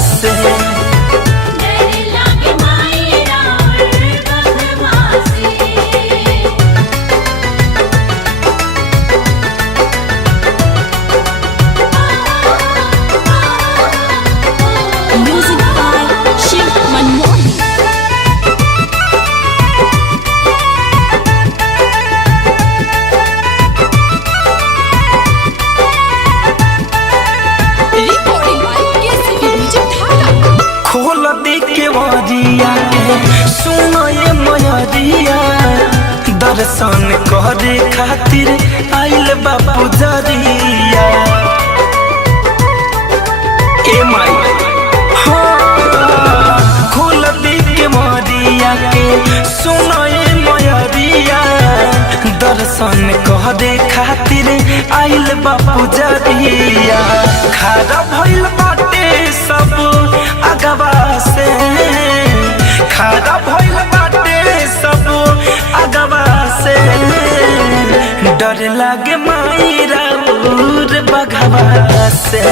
से। खोल दे के वरिया सुनो ये मयरिया, दर्शन करे खातिर आइल बापू जरिया। ए माई हाँ, खोल दे के वरिया के सुनो ये मयरिया, दर्शन करे खातिर आइल बापू जरिया। खारा भइल बाटे सब अगवा से, खारा भइल बाटे सब अगवा से, डर लागे माई राउर बघवा से।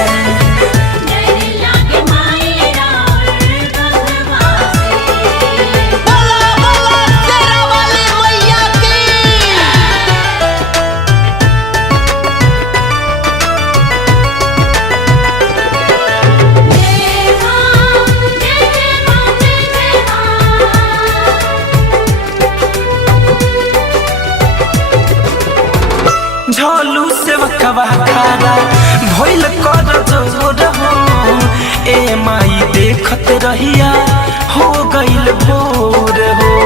झोलू से वकवा खारा भइल कर जोर हो, ए माई देखत रहिया हो गइल भोर हो।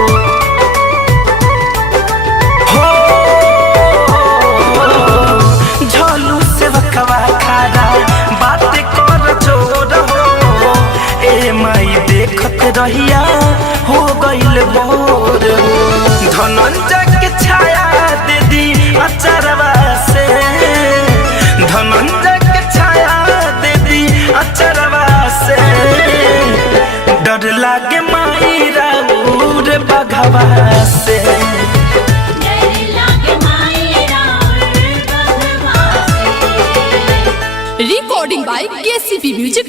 झोलू से वकवा खारा बात कर जोर हो, ए माई देखत रहिया हो गइल भोर हो। धनंजय के छाया दे दी अचरवा से, धनंजय के छाया दे दी अचरवा से, डर लागे माई राउर बघवा से। Recording by KCP music.